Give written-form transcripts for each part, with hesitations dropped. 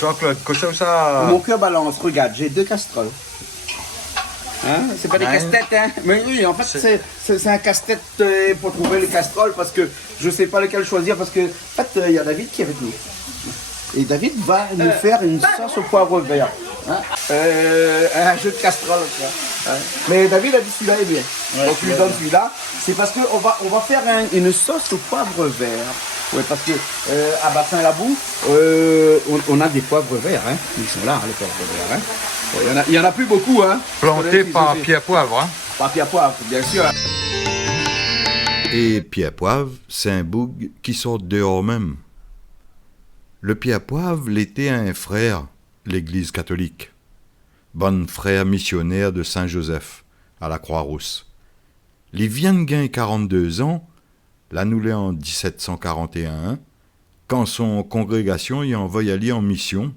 Jean-Claude, ça... Mon cœur balance, regarde, j'ai 2 casseroles. Hein? C'est pas des casse-têtes, hein? Mais oui, en fait, c'est un casse-tête pour trouver les casseroles parce que je sais pas lequel choisir parce que, en fait, il y a David qui est avec nous. Et David va nous faire une sauce au poivre vert. Hein? Un jeu de casserole, quoi. Hein? Mais David a dit celui-là est bien. Ouais, donc, lui donne celui-là. C'est parce qu'on va faire une sauce au poivre vert. Oui, parce que à Bassin-Laboux, on a des poivres verts, hein. Ils sont là, les poivres verts, hein. Bon, il y en a plus beaucoup, hein. Plantés par Pierre Poivre, hein. Par Pierre Poivre, bien sûr. Et Pierre Poivre, c'est un boug qui sort dehors même. Le Pierre Poivre l'était un frère, l'Église catholique. Bon frère missionnaire de Saint-Joseph, à la Croix-Rousse. Il vient de gagner 42 ans, là nous l'est en 1741, quand son congrégation y envoie aller en mission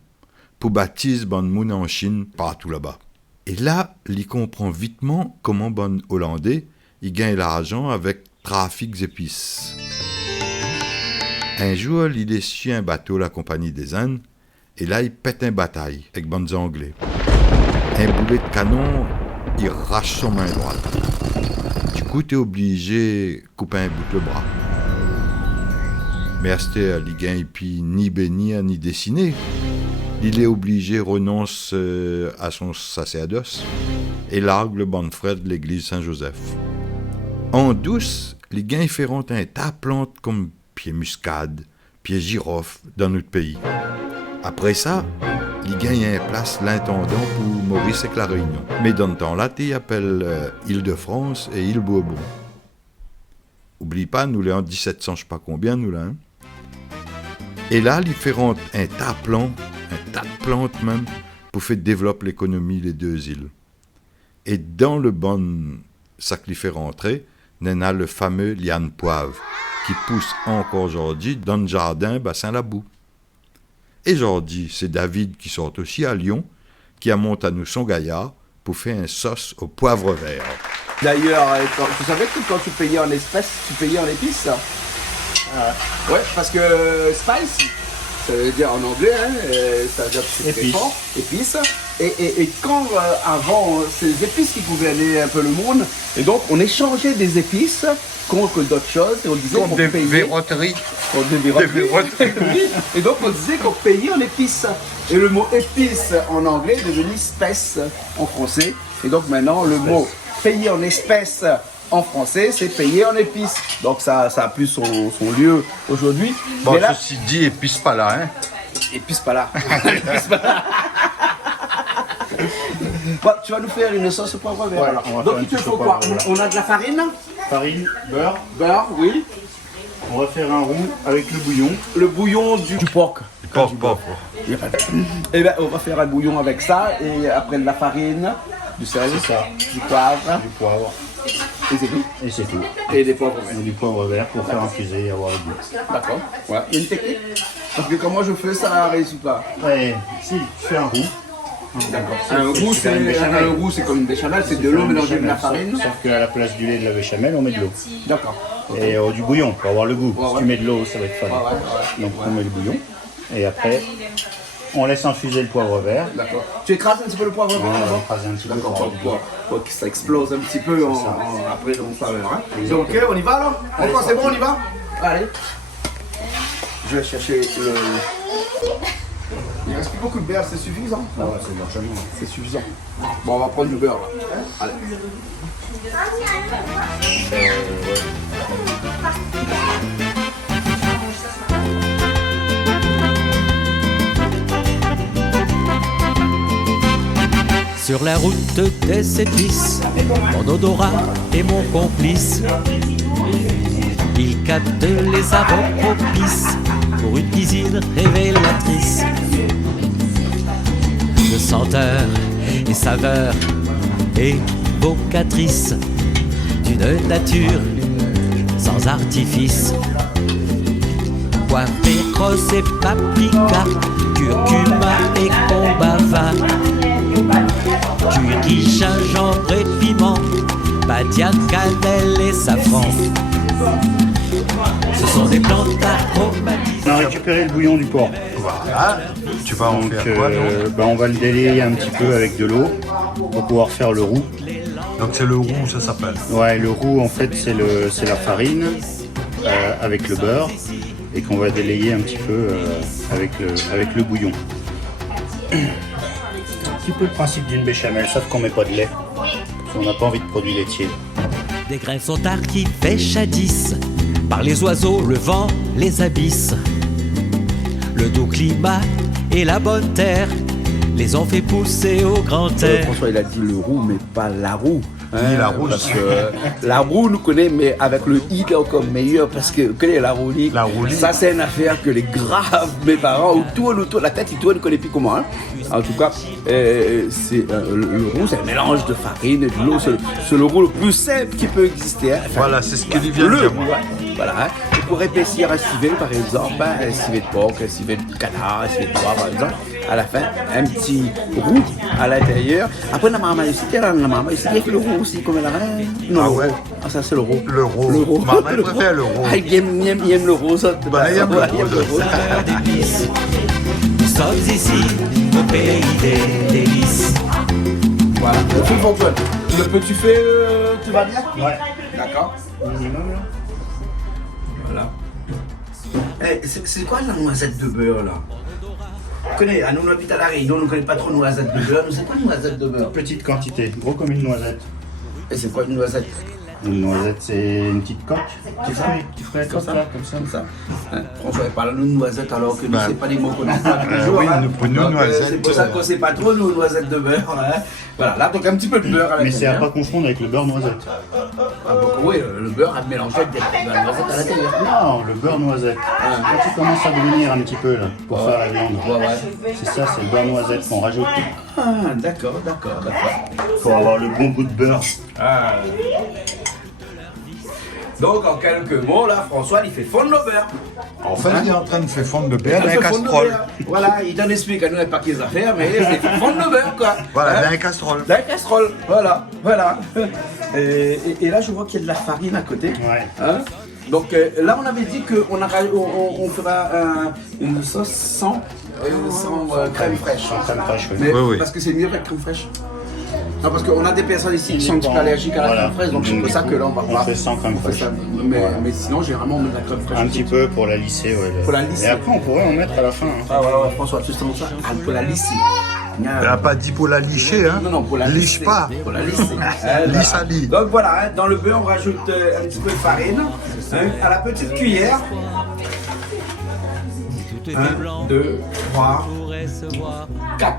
pour baptiser bon moun en Chine, partout là-bas. Et là, il comprend vitement comment bon Hollandais il gagne l'argent avec trafic d'épices. Un jour, il essuie un bateau la Compagnie des Indes, et là, il pète un bataille avec bonnes Anglais. Un boulet de canon, il arrache son main droite. Du coup, t'es obligé de couper un bout de le bras. Mais à cette heure, il gagne puis ni bénir ni dessiner. Il est obligé renonce à son sacerdoce et largue le bon frère de l'église Saint-Joseph. En douce, les gagne feront un tas de plantes comme pied muscade, pied girofle dans notre pays. Après ça, il gagne un place l'intendant pour Maurice et la Réunion. Mais dans le temps-là, il appelle Île-de-France et Île-Bourbon. Oublie pas, nous l'avons en 1700, je sais pas combien, nous là. Hein? Et là, il feront un tas de plantes même, pour faire développer l'économie des 2 îles. Et dans le bon sac qu'il fait rentrer, on a le fameux liane poivre, qui pousse encore aujourd'hui dans le jardin Bassin-Laboux. Et aujourd'hui, c'est David qui sort aussi à Lyon, qui a monté à nous son gaillard pour faire un sauce au poivre vert. D'ailleurs, tu savais que quand tu payais en espèces, tu payais en épices? Ouais, parce que spice, ça veut dire en anglais, hein, ça veut dire que c'est très fort, épices. Et quand avant, c'est les épices qui gouvernaient un peu le monde, et donc on échangeait des épices contre d'autres choses, et on disait qu'on payait... Verroteries. Des verroteries. Et donc on disait qu'on payait en épices. Et le mot épice en anglais est devenu espèce en français. Et donc maintenant le mot payer en espèces en français, c'est payer en épices. Donc ça a plus son lieu aujourd'hui. Bon, là, ceci dit, épice pas là, hein. Épice pas là. Épice pas là. Bon, tu vas nous faire une sauce au poivre vert. Ouais, alors. Donc il te faut quoi? On a de la farine. Farine, beurre. Beurre, oui. On va faire un roux avec le bouillon. Le bouillon du porc. Porc. Et ben on va faire un bouillon avec ça et après de la farine, du sel, du poivre. Du poivre. Et c'est tout. Et c'est tout. Et des poivres verts. Et du poivre vert pour faire infuser et avoir le goût. D'accord. Ouais. Il y a une technique? Parce que quand moi je fais ça réussit pas. Ouais, si, tu fais un roux. D'accord. Un roux c'est comme une béchamel, c'est de l'eau mélangée avec de la farine. Sauf qu'à la place du lait et de la béchamel, on met de l'eau. D'accord. Et du bouillon pour avoir le goût. Si tu mets de l'eau, ça va être fade. Donc on met le bouillon. Et après, on laisse infuser le poivre vert. D'accord. Tu écrases un petit peu le poivre vert? On va écraser un petit peu. Pour que ça explose un petit peu après dans le saveur. Hein. C'est ok, on y va alors? Encore c'est bon, on y va? Allez. Je vais chercher le... Il reste plus beaucoup de beurre, c'est suffisant? Ah ouais, c'est largement. C'est suffisant. Bon, on va prendre du beurre là. Allez. Sur la route des épices, mon odorat est mon complice. Il capte les arômes propices pour une cuisine révélatrice de senteur et saveur évocatrice d'une nature sans artifice. Poivre, féroce et paprika, curcuma et combava, curry, gingembre et piment, badiane, cannelle et safran. Ce sont des plantes aromatiques. On a récupéré récupérer le bouillon du porc. Voilà. Tu vas en Donc, faire quoi donc on va le délayer un petit peu avec de l'eau pour pouvoir faire le roux. Donc c'est le roux, ça s'appelle. Ouais, le roux en fait c'est la farine avec le beurre et qu'on va délayer un petit peu avec le bouillon. Un petit peu le principe d'une béchamel, sauf qu'on met pas de lait. Parce qu'on n'a pas envie de produits laitiers. Des grains sont archivés jadis par les oiseaux, le vent, les abysses. Le doux climat et la bonne terre les ont fait pousser au grand air. François, il a dit le roux, mais pas la roue. Ni la roue. Parce que la roue, nous connaît, mais avec le i qui est encore meilleur, parce que connaît la roulie. La roulie. Ça, c'est une affaire que les graves, mes parents, autour, la tête, ils tournent, ne connaissent plus comment. Hein. En tout cas, c'est le roux, c'est un mélange de farine et de l'eau. C'est le roux le plus simple qui peut exister. Hein. Enfin, Voilà, c'est ce qu'il vient de le dire. roux, hein. Voilà. Hein. Et pour épaissir un civet, par exemple, hein, un civet de porc, un civet de canard, un civet de bois, par exemple, à la fin, un petit roux à l'intérieur. Après, la maman aussi, il y a le roux aussi, comme elle a. Non, Ah le ouais. roux. Ah, ça, c'est le roux. Le roux. Le roux. Maman, elle préfère le roux. Ah, il aime le roux, ça. Bah, il aime le Ouais, roux, ça. D'épices. Nous sommes ici au pays des délices. Voilà, le truc fonctionne. Le peux-tu faire, tu vas bien? Ouais. D'accord. Minimum là. Voilà. Eh, c'est quoi la noisette de beurre, là? On connaît, à nous, on habite à la Réunion, on ne connaît pas trop noisette de beurre. C'est quoi une noisette de beurre? Petite quantité, gros comme une noisette. Et c'est quoi une noisette? Une noisette c'est une petite coque. Petit frère, comme ça. Hein, François, il parle de noisette alors que nous, c'est pas des mots qu'on entend tous les jours. oui, hein. pour nous, Donc, noisette, c'est pour ça qu'on sait pas trop, nous, noisette de beurre. Hein. Voilà, là, donc un petit peu de beurre à Mais c'est à l'intérieur. pas confondre avec le beurre noisette. Ah, donc, oui, le beurre à mélanger avec de la noisette à l'intérieur. Non, le beurre noisette. Quand tu commences à brunir un petit peu là, pour faire la viande. Ouais. C'est ça, c'est le beurre noisette qu'on rajoute. Ah, d'accord. Pour avoir le bon goût de beurre. Ah. Donc, en quelques mots, là, François, il fait fondre le beurre. En fait, il est en train de faire fondre le beurre dans Il un fait fondre le casserole. beurre. Voilà, il t'en explique à nous pas qu'ils affaires, mais il fait fondre le beurre, quoi. Voilà, Hein? dans un casserole. Dans la casserole, voilà. Et là, je vois qu'il y a de la farine à côté. Ouais. Hein? Donc là, on avait dit qu'on fera une sauce sans crème fraîche. Sans crème fraîche, oui. Mais Oui. parce que c'est mieux avec crème fraîche. Non, parce qu'on a des personnes ici qui sont un petit peu allergiques à la Voilà. crème fraîche, donc c'est pour ça que là, on va On pas. fait sans crème on fait fraîche. ça. Mais sinon, généralement, on met de la crème fraîche. Un petit peu pour la lisser, ouais. Pour la lisser. Et après, on pourrait en mettre à la fin. Hein. Ah ouais, François, tu sens ça? Ah, pour la lisser. Elle n'a pas dit pour la licher, hein. Non, pour la Liche lisser. pas. Pour la lisser. Lisse à lit. Donc voilà, hein, dans le beurre, on rajoute un petit peu de farine hein, à la petite cuillère. Tout était 1, blanc 2, 3, pourrait se voir. 4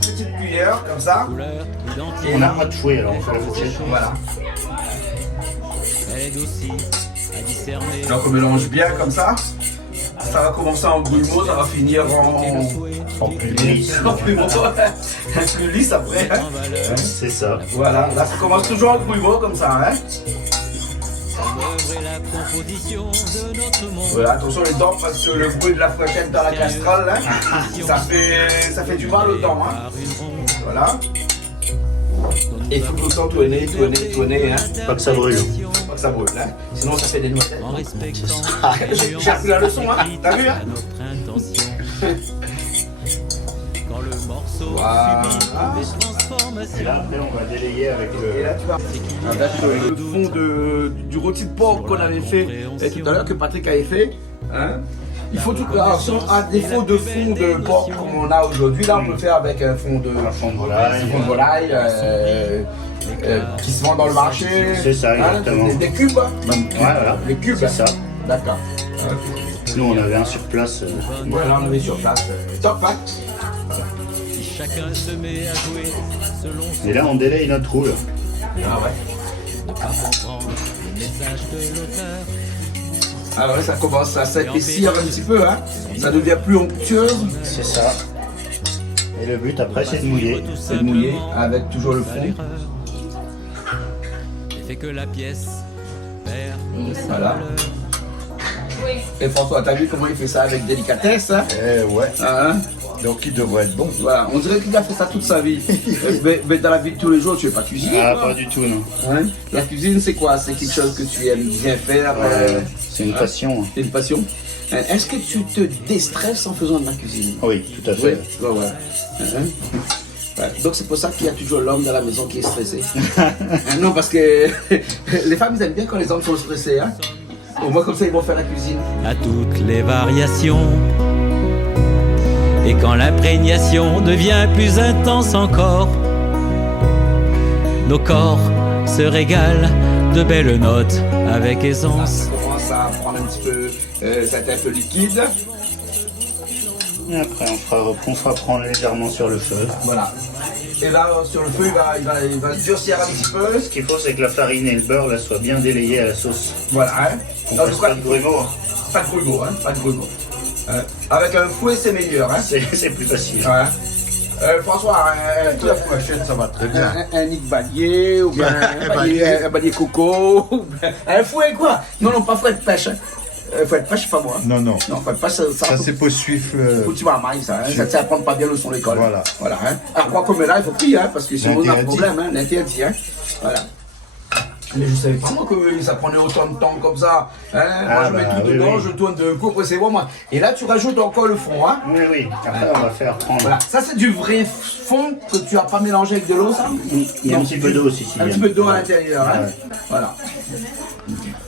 petites cuillères comme ça. Couleur identique. Et On n'a là, pas de fouet, alors on fait la fourchette. voilà. Elle est aussi à discerner. Donc on mélange bien comme ça. Ça va commencer en bouillement, ça va finir En plus lisse. en plus plus lisse après. Hein. C'est ça. Voilà, là ça commence toujours en bouillement comme ça. Hein. L'œuvre et la composition de notre monde. Voilà, attention les dents parce que le bruit de la fourchette dans la casserole, hein, ça fait du mal aux dents. Hein. Par une ronde, Voilà. Et il faut tout le temps tourner, hein. Pas que ça brûle. Pas que ça brûle, hein. Sinon ça fait des noisettes. en respectant J'ai appris la leçon, hein. T'as vu, hein. à notre intention. Quand le morceau Voilà. subit des Et transformations. là, après, on va délayer avec Et le. là tu vas avec le fond du rôti de porc qu'on avait fait tout à l'heure, que Patrick avait fait. Hein. Il faut tout. Alors, si on a défaut de fond de porc comme on a aujourd'hui, là on peut faire avec un fond de volaille qui se vend dans le marché. C'est ça, exactement. Des cubes. Voilà. Les cubes. C'est ça. D'accord. Nous, on avait un sur place. Voilà, on avait sur place. Top, hein. Si chacun se met à jouer selon son Et là, on délaye notre roule. Ah ouais. ne pas comprendre le message de l'auteur. Ah ouais, ça commence à s'épaissir un petit peu, hein. Ça devient plus onctueuse. C'est ça. Et le but, après, c'est de mouiller. C'est de mouiller avec toujours le fond. Et fait que la pièce perd de sa Voilà. valeur. Et François, t'as vu comment il fait ça avec délicatesse, hein? Eh ouais. Hein. Donc il devrait être bon. Voilà, on dirait qu'il a fait ça toute sa vie. Mais dans la vie de tous les jours, tu ne veux pas cuisiner. Ah, quoi. pas du tout, non. Hein? La cuisine, c'est quoi? C'est quelque chose que tu aimes bien faire. C'est une passion. C'est une passion. Est-ce que tu te déstresses en faisant de la cuisine? Oui, tout à fait. Ouais. Ouais. Donc c'est pour ça qu'il y a toujours l'homme dans la maison qui est stressé. Non, parce que les femmes, ils aiment bien quand les hommes sont stressés. Hein? Au moins comme ça, ils vont faire la cuisine. À toutes les variations. Et quand l'imprégnation devient plus intense encore, nos corps se régalent de belles notes avec aisance. Ça commence à prendre un petit peu, ça un peu liquide. Et après, on fera prendre légèrement sur le feu. Voilà. Et là, sur le feu, il va durcir un petit peu. Ce qu'il faut, c'est que la farine et le beurre là, soient bien délayés à la sauce. Voilà. Hein. On Donc, passe pas de grumeaux. pas de grumeaux, hein. Pas de grumeaux. Avec un fouet, c'est meilleur. Hein. C'est plus facile. Ouais. François, La prochaine, ça va très bien. un Nick Balier, ou bien un Balier Coco, ou bien un fouet quoi? Non, pas fouet de pêche. Fouet de pêche, pas moi. Non. Non, fouet de pêche, Ça c'est pour suivre. faut que tu vas à maille, ça. Hein. Ça ne apprend pas bien le son l'école. Voilà. Hein. Alors, quoi comme là, il faut prier, hein, parce que sinon on a un L'interdit. problème, hein, l'interdit. Hein. Voilà. Mais je savais pas moi que ça prenait autant de temps comme ça. Hein. Moi je mets tout dedans, je tourne de coup, après c'est bon moi. Et là tu rajoutes encore le fond. Hein. Oui. Après, on va faire prendre. Voilà. Ça c'est du vrai fond que tu as pas mélangé avec de l'eau, ça? Il y a un petit peu d'eau aussi. Un petit peu d'eau à l'intérieur. Hein. Voilà.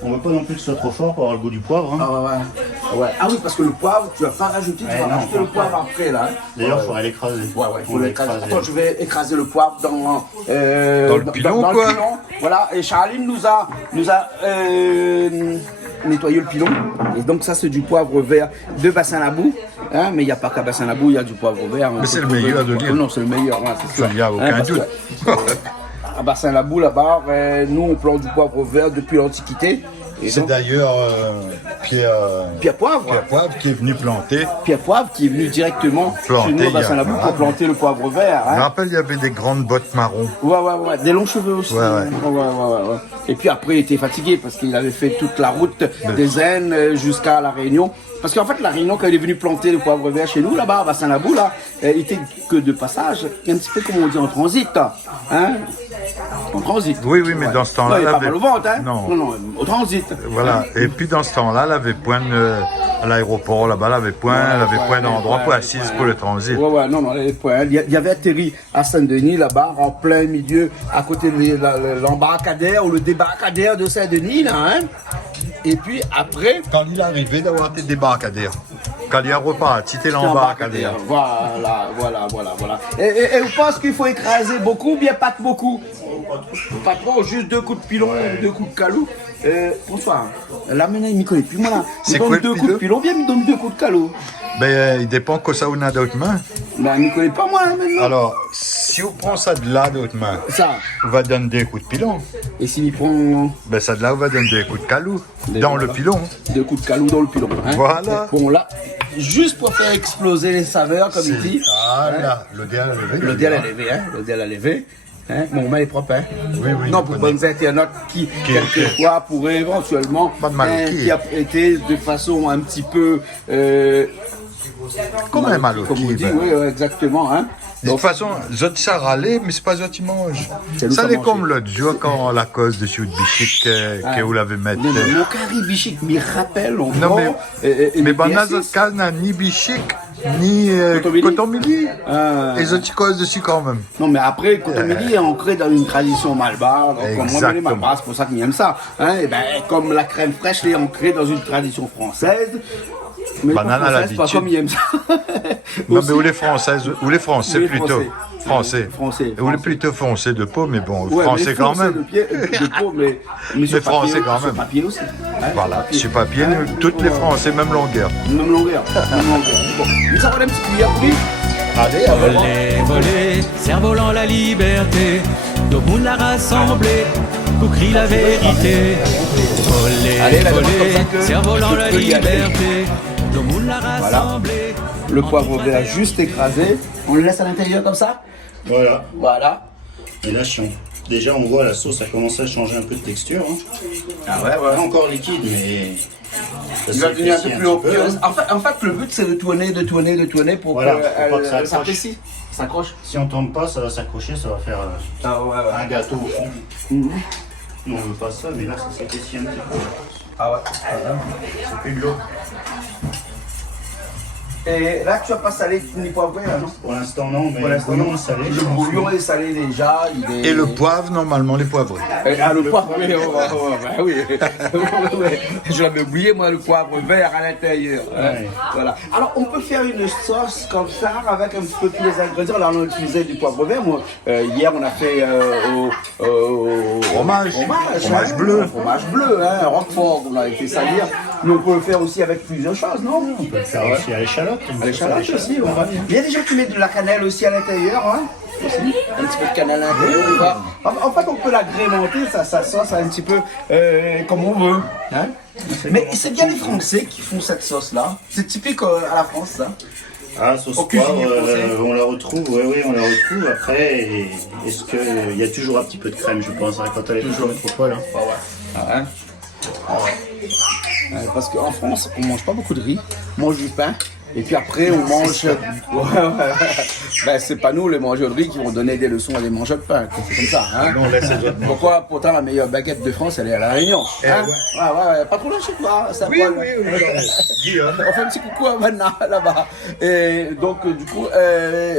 On veut pas non plus que ce soit trop fort pour avoir le goût du poivre. Hein. Ouais. Ah oui, parce que le poivre, tu vas pas rajouter, tu vas non, rajouter le poivre après là. Hein. D'ailleurs, il faudrait l'écraser. Ouais, il faut l'écraser. Attends, je vais écraser le poivre dans le pilon, dans quoi. le pilon. Voilà, et Charline nous a nettoyé le pilon. Et donc ça, c'est du poivre vert de Bassin-la-Boue. Hein, mais il n'y a pas qu'à Bassin-la-Boue, il y a du poivre vert. Mais c'est le meilleur de l'île. Non, c'est le meilleur, ouais, c'est sûr. Il n'y a aucun parce doute. que à Bassin-la-Boue, là-bas, nous, on plante du poivre vert depuis l'Antiquité. Et C'est donc, d'ailleurs Pierre Poivre. Pierre Poivre qui est venu planter. Pierre Poivre qui est venu directement Planter, chez nous à il y a- Bassin-la-Boue pour planter le poivre vert. Je me Hein. rappelle, il y avait des grandes bottes marron. Ouais. Des longs cheveux aussi. Ouais. Ouais. Et puis après, il était fatigué parce qu'il avait fait toute la route des Aisnes jusqu'à La Réunion. Parce qu'en fait, La Réunion, quand il est venu planter le poivre vert chez nous, là-bas, à Bassin-la-Boue, là, il était que de passage, un petit peu comme on dit en transit. Hein. En transit. Oui, mais dans ce temps-là, Non, il elle pas avait- mal au ventre, hein. Non. Non, au transit. Voilà. Et puis dans ce temps-là, elle avait point à l'aéroport, là-bas, elle avait point d'endroit pour assise pour le transit. Ouais, non, les points. Il y avait atterri à Saint-Denis, là-bas, en plein milieu, à côté de l'embarcadère ou le débarcadère de Saint-Denis, là, hein. Et puis après, Quand il est arrivé d'avoir été débarcadère. Quand il y a un repas, c'était l'embarcadère. Voilà. Et vous pensez qu'il faut écraser beaucoup ou bien pas beaucoup? Pas trop, juste 2 coups de pilon, 2 coups de calou. Bonsoir. Là maintenant il m'y connaît plus moi là. Il C'est donne quoi le 2 coups de pilon, bien il donne 2 coups de calou. Ben, il dépend que ça on a d'autres mains. Ben il m'y connaît pas moi là, maintenant. Alors, si on prend ça de là d'autres mains, Ça. on va donner des coups de pilon. Et s'il y prend Ben, ça de là, on va donner des coups de calou dans le pilon. 2 coups de calou dans le pilon. Hein. Voilà. Bon là, juste pour faire exploser les saveurs comme il dit. Voilà, le dé à la levée. Le dé à lever, hein. Le dé à lever. Hein, mon main est propre, hein. Oui, Non, pour bonnes internautes qui, quelquefois, pourraient éventuellement, Pas de mal au pied. qui a été de façon un petit peu, Comme un mal au comme on pied, dit, ben. oui, exactement, hein. De toute façon, zot ça râler, mais c'est pas zot qui mange. C'est nous Ça qui est comme manger. l'autre jour quand la cause de Chute Bichic que vous l'avez mis. Non, mais mon carré bichic m'y rappelle, on Non, prend, mais bien dans sûr. notre cas, n'a ni Bichic, ni Cotomili. Cotomili. Ah. Et zot qui cause dessus quand même. Non, mais après, Cotomili est ancré dans une tradition malbar, donc comme moi, Exactement. les malbars, c'est pour ça qu'ils aiment ça. Hein, et ben, comme la crème fraîche, elle est ancrée dans une tradition française. Mais Banane pas à française, pas l'habitude. comme ils aiment ça. Non, Aussi. mais ou les Françaises, ou les Français Ou les plutôt. Français. Français. Français. Ou les plutôt foncés de peau, mais bon, Ouais, français mais quand foncé même. De, pied, de peau, mais sur Français papier, quand sur même. papier aussi. Hein, Voilà, sur papier, toutes les Français, même longueur. Même longueur. Même longueur. Bon, nous avons un petit cuillère pris. Allez, Volez, cerf-volant la liberté, tout le monde l'a rassemblé pour crier la vérité. Allez, là, Volez, comme ça que cerf-volant la je peux y aller. liberté, tout le monde l'a rassemblé. Le poivre vert juste écrasé. On le laisse à l'intérieur comme ça. Voilà. Voilà. Et là, déjà, on voit la sauce a commencé à changer un peu de texture. Hein. Ah ouais, Pas encore liquide, mais Il va devenir un peu s'épaissit plus petit peu, onctueuse. hein. En fait, le but c'est de tourner pour Voilà, pour pas que ça qu'elle accroche. s'apprécie. S'accroche. Si on tourne pas, ça va s'accrocher, ça va faire Ah ouais, un gâteau au fond. Nous, on veut pas ça, mais là, ça s'épaissit un petit peu. Ah ouais. C'est plus de l'eau. Et là, tu vas pas saler ni poivré, là, non? Pour l'instant, non, mais Pour le l'instant, bouillon non. est salé. Le bouillon est salé déjà. Il est... Et le poivre, normalement, les poivrés. Ah, le poivre, oui, oui. Je l'avais oublié, moi, le poivre vert à l'intérieur. Hein. Ouais. Voilà. Alors, on peut faire une sauce comme ça avec un petit peu tous les ingrédients. Là, on a utilisé du poivre vert. Moi, hier, on a fait Fromage. Fromage hein. bleu. Fromage bleu, hein, Roquefort, on a été salir. Mais on peut le faire aussi avec plusieurs choses, non? On peut le faire aussi à l'échalote. À l'échalote aussi, on va. Il y a des gens qui mettent de la cannelle aussi à l'intérieur, hein. Aussi. Un petit peu de cannelle à l'intérieur. on va- En fait, on peut l'agrémenter, sa sauce, un petit peu comme on veut. Hein. Mais c'est bien les Français qui font cette sauce-là. C'est typique à la France, ça. Ah, sauce Au poivre, cuisinier français. on la retrouve, oui, on la retrouve. Après, est-ce qu'il y a toujours un petit peu de crème, je pense, hein, quand elle est toujours trop folle. Hein. Ah ouais. Ah ouais. Ah ouais. Parce qu'en France, on mange pas beaucoup de riz, on mange du pain. Et puis après, on mange. Ouais. Ben, c'est pas nous, les mangeurs de riz, qui vont donner des leçons à des mangeurs de pain. C'est comme ça. Hein? Non, laisse les autres manger. Pourquoi pourtant la meilleure baguette de France, elle est à La Réunion. Hein? Ouais. Pas trop loin chez toi. Ça Oui. On fait un petit coucou à Vanna là-bas. Et donc, du coup,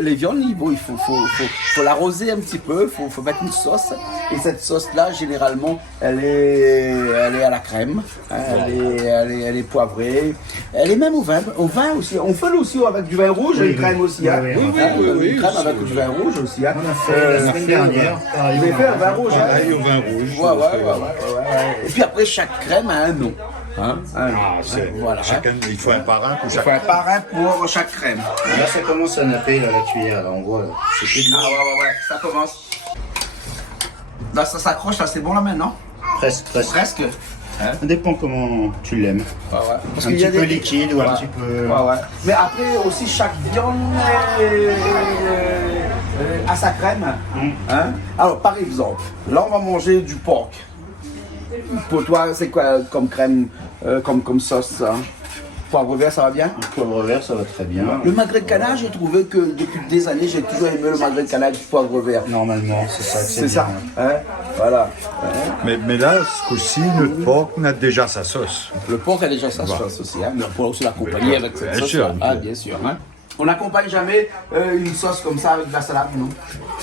les viandes, bon, il faut l'arroser un petit peu, il faut mettre une sauce. Et cette sauce-là, généralement, elle est à la crème. Hein, elle est poivrée. Elle est même au vin aussi. On fait aussi avec du vin rouge, une crème aussi. Hein. Oui, Une crème avec du vin rouge aussi. Hein. On a fait la semaine dernière, pareil. Vous avez fait un vin rouge, hein? Pareil au vin rouge. Ouais. Et puis après, chaque crème a un nom. Hein? Voilà. Chacun, il faut un parrain pour Il chaque. faut un parrain pour chaque crème. Là, ça commence à napper, là, la cuillère, là, on voit, là. C'est plus de l'eau. Ouais, ça commence. Là, ça s'accroche, là, c'est bon là maintenant? Presque. Presque. Ça dépend comment tu l'aimes. Parce Un qu'il y petit a peu des- liquide ou un Ouais. petit peu... Ouais. Mais après aussi, chaque viande a sa crème. Hein? Alors, par exemple, là, on va manger du porc. Pour toi, c'est quoi comme crème, comme sauce, hein? Poivre vert, ça va bien? Le poivre vert, ça va très bien. Le magret de canard, j'ai trouvé que depuis des années, j'ai toujours aimé le magret de canard du poivre vert. Normalement, c'est ça. que C'est ça, bien. hein? Voilà. Mais là, ce coup-ci, notre porc a déjà sa sauce. Le porc a déjà sa sauce aussi, hein? Mais on peut aussi l'accompagner avec cette Bien sauce. sûr. Ah, bien sûr. Hein? On n'accompagne jamais une sauce comme ça avec de la salade, non?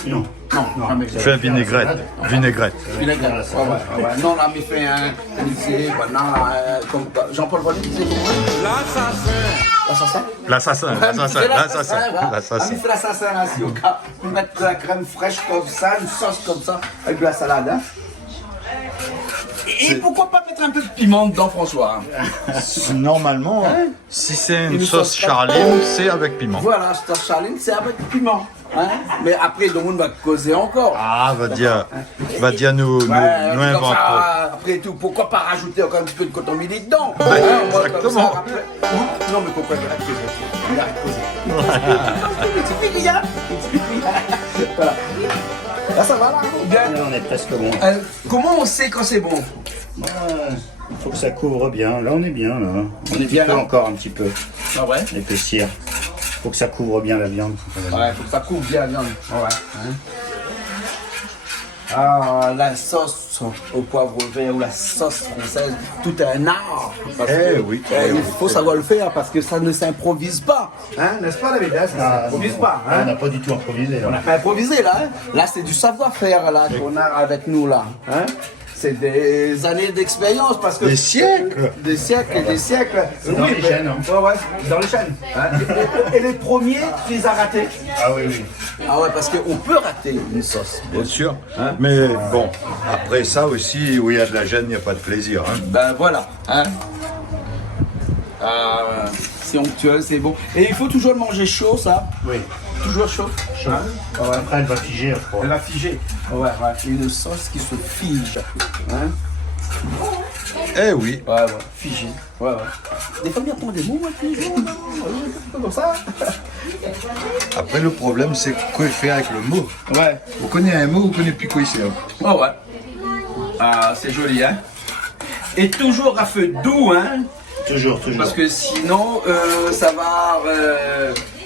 Non. Non, jamais. Fais un vinaigrette. Vinaigrette. Vinaigrette. Ouais. Non, là, mais fait un lycée, voilà, comme Jean-Paul Bonnet disait pour moi. L'assassin. L'assassin. Il fait l'assassin là, si au cas. On met de la crème fraîche comme ça, une sauce comme ça, avec de la salade. Hein. Et pourquoi pas mettre un peu de piment dedans, François? Normalement, si c'est une Une sauce sauce Charline, c'est avec piment. Voilà, sauce Charline, c'est avec piment. Hein? Mais après, le monde va causer encore. Ah, va dire nous Comme inventer. ça, après tout, pourquoi pas rajouter encore un petit peu de coton mili dedans? Moi, exactement. comme ça, après- Non, mais pourquoi il arrête de causer? Voilà. Là, ça va là? Bien. Là, on est presque bon. Comment on sait quand c'est bon? Il faut que ça couvre bien. Là, on est bien, là. On est bien, là? Encore un petit peu. Ah ouais? Épaissir. Faut que ça couvre bien la viande. Ouais, faut que ça couvre bien la viande. Ouais. Ah, la sauce au poivre vert ou la sauce française, tout est un art. Parce que, oui. il faut savoir le faire parce que ça ne s'improvise pas. Hein, n'est-ce pas, David? Ça ne s'improvise pas. On n'a pas du tout improvisé, là. On n'a pas improvisé là. Hein. Là, c'est du savoir-faire là qu'on a avec nous là. Hein. C'est des années d'expérience parce que. Des siècles. Des siècles et des siècles. dans les chaînes, hein. Ouais, dans les chaînes. Hein. Et les premiers, tu les as ratés. Ah oui. Ah ouais, parce qu'on peut rater une sauce. Bien sûr. Mais bon, après ça aussi, où il y a de la gêne, il n'y a pas de plaisir. Hein. Ben voilà. Hein. C'est onctueux, c'est bon. Et il faut toujours le manger chaud, ça. Oui. Toujours chaud. Chaud. Après, elle va figer, je crois. Elle va figer. Ouais. Une sauce qui se fige. Hein. Eh oui. Ouais, figé. Ouais. Des fois, il y a des mots, moi, figé. Comme ça. Après, le problème, c'est quoi faire avec le mot. Ouais. Vous connaissez un mot, vous connaissez plus quoi c'est. Oh ouais. Ah, c'est joli, hein. Et toujours à feu doux, hein. Toujours, toujours. Parce que sinon, ça va...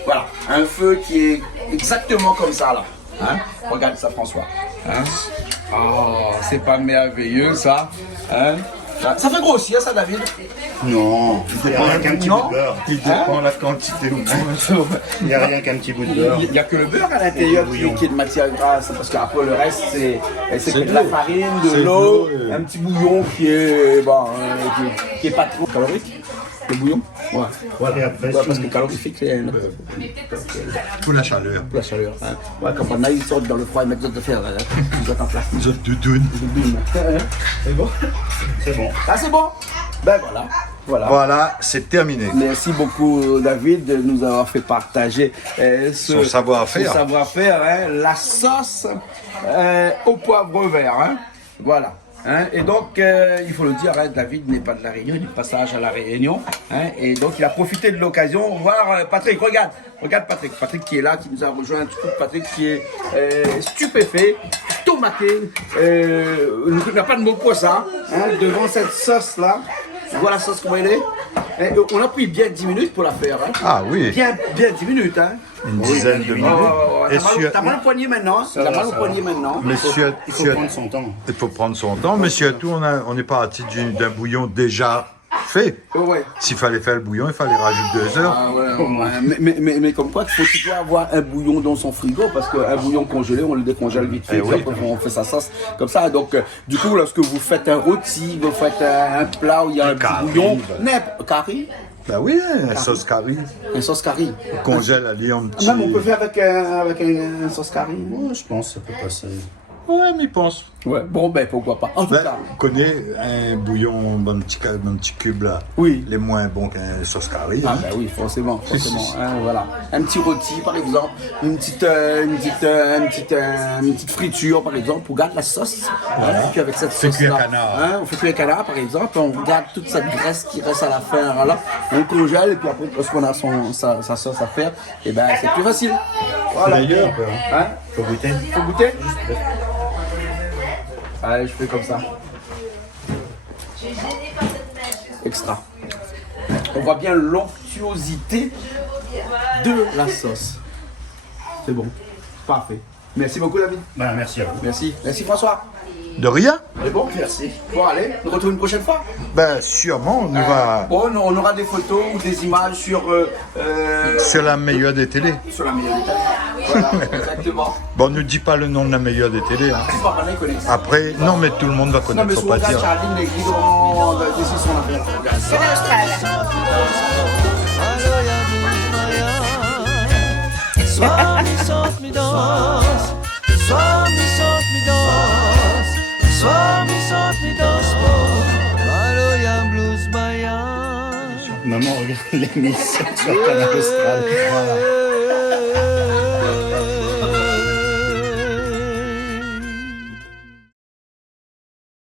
voilà, un feu qui est exactement comme ça, là. Hein? Regarde ça, François. Hein? Oh, c'est pas merveilleux, ça. Hein? Ça fait grossir, ça, David? Non, il n'y a rien qu'un petit bout de beurre. Il dépend la quantité. Il n'y a rien qu'un petit bout de beurre. Il n'y a que le beurre à l'intérieur qui est de matière grasse, parce qu'après le reste c'est que de la farine, de l'eau, un petit bouillon qui est bon, qui est pas trop calorique. Le bouillon, ouais. Et après, Ouais, parce que calorifique c'est Pour la chaleur. la chaleur. Hein. Ouais, quand on a ils sortent dans le froid, ils mettent d'autres affaires, ils mettent en place. Je doudoune. C'est bon. c'est bon. Ah c'est bon. Ben voilà. Voilà. Voilà, c'est terminé. Merci beaucoup David de nous avoir fait partager Son savoir-faire. son savoir-faire, hein, la sauce au poivre vert. Hein. Voilà. Hein. Et donc, il faut le dire, hein, David n'est pas de la Réunion, il est de passage à la Réunion. Hein. Et donc, il a profité de l'occasion. Voir Patrick, regarde Patrick. Patrick qui est là, qui nous a rejoint. Patrick qui est stupéfait, tomaté. Il n'a pas de mots pour ça. Hein, devant cette sauce-là. Voilà la sauce comment elle est. On a pris bien 10 minutes pour la faire. Hein. Ah oui, Bien 10 minutes. Hein. une dizaine de minutes. Et T'as mal au poignet maintenant. T'as mal au poignet maintenant. Monsieur, Il faut prendre son temps. il faut prendre son temps. Monsieur tout, on est parti d'un bouillon déjà fait. Ouais. S'il fallait faire le bouillon, il fallait rajouter 2 heures. Ah ouais. Mais comme quoi, il faut toujours avoir un bouillon dans son frigo parce qu'un bouillon congelé, on le décongèle vite fait. Eh oui. Après, on fait sa sauce comme ça. Donc, du coup, lorsque vous faites un rôti, vous faites un plat où il y a un petit curry, bouillon, curry, Ben oui, une sauce curry. une sauce curry. Congèle à en petit. Même on peut faire avec un sauce curry. Ouais, je pense que ça peut passer. Ouais, mais il pense. Ouais, bon, ben pourquoi pas. En tout Ben, cas, on connaît un bouillon, un petit cube là. Oui. Les moins bons qu'un sauce curry. ah hein. ben oui, forcément. Si, si. Hein, voilà. Un petit rôti par exemple, une petite friture par exemple, on garde la sauce. Hein, puis avec cette Fait sauce cuire là, canard. hein, on fait cuire canard par exemple, on garde toute cette graisse qui reste à la fin là, on congèle et puis après lorsqu'on a sa sauce à faire, et ben c'est plus facile. Voilà. D'ailleurs, Hein, Faut goûter. faut goûter. Allez, je fais comme ça. Extra. On voit bien l'onctuosité de la sauce. C'est bon. Parfait. Merci beaucoup, David. Ben, merci à vous. Merci. Merci, François. de rien. C'est bon, merci. Bon, allez, on se retrouve une prochaine fois. Ben sûrement, on va Bon, on aura des photos ou des images sur sur la meilleure des télés. la meilleure étape. Voilà, exactement. Bon, ne dis pas le nom de la meilleure des télés. Hein. C'est pas mal, connaître. Après, non, mais tout le monde va Non, connaître, mais faut souvent, pas dire. Charline, les guidons, des sont là. Soir mi saute mi danse, soir mi saute mi danse, soir mi saute mi danse pour Maloya Blues Maya. Maman regarde l'émission sur Canal Austral. Voilà.